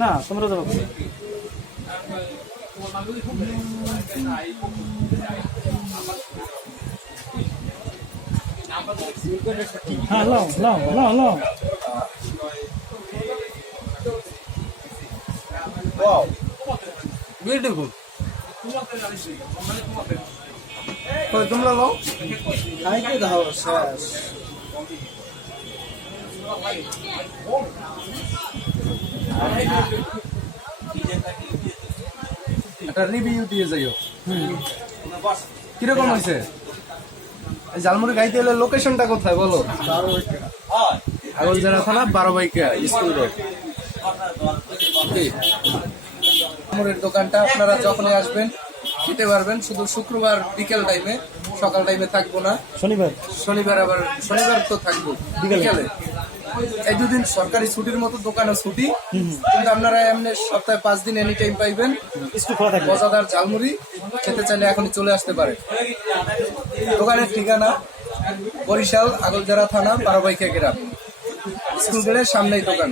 না তোমরা যাবো হ্যাঁ লাও লাও লাও লাও ওয়াও বিউটিফুল কই তোমরা লাও খাইতে দাও শেষ একটা রিভিউ দিয়ে যাইও কিরকম হয়েছে ঝালমুড়ি খাইতে এলে লোকেশনটা কোথায় বলো আগলঝাড়া থানা 12 বাইকা স্কুল রোড ঝালমুড়ির দোকানটা আপনারা যখনই আসবেন খেতে পারবেন শুধু শুক্রবার বিকেল টাইমে সকাল টাইমে থাকবো না শনিবার আবার শনিবার তো থাকবো বিকেলে এই দুদিন সরকারি ছুটির মতো দোকানে ছুটি কিন্তু আপনারা এমনি সপ্তাহে 5 দিন এনি টাইম পাইবেন স্কুল খোলা থাকবে মজাদার ঝালমুড়ি খেতে চাইলে এখনই চলে আসতে পারে দোকানের ঠিকানা বরিশাল আগলঝাড়া থানা 12 বাইকা গ্রাম স্কুল গেটের সামনেই দোকান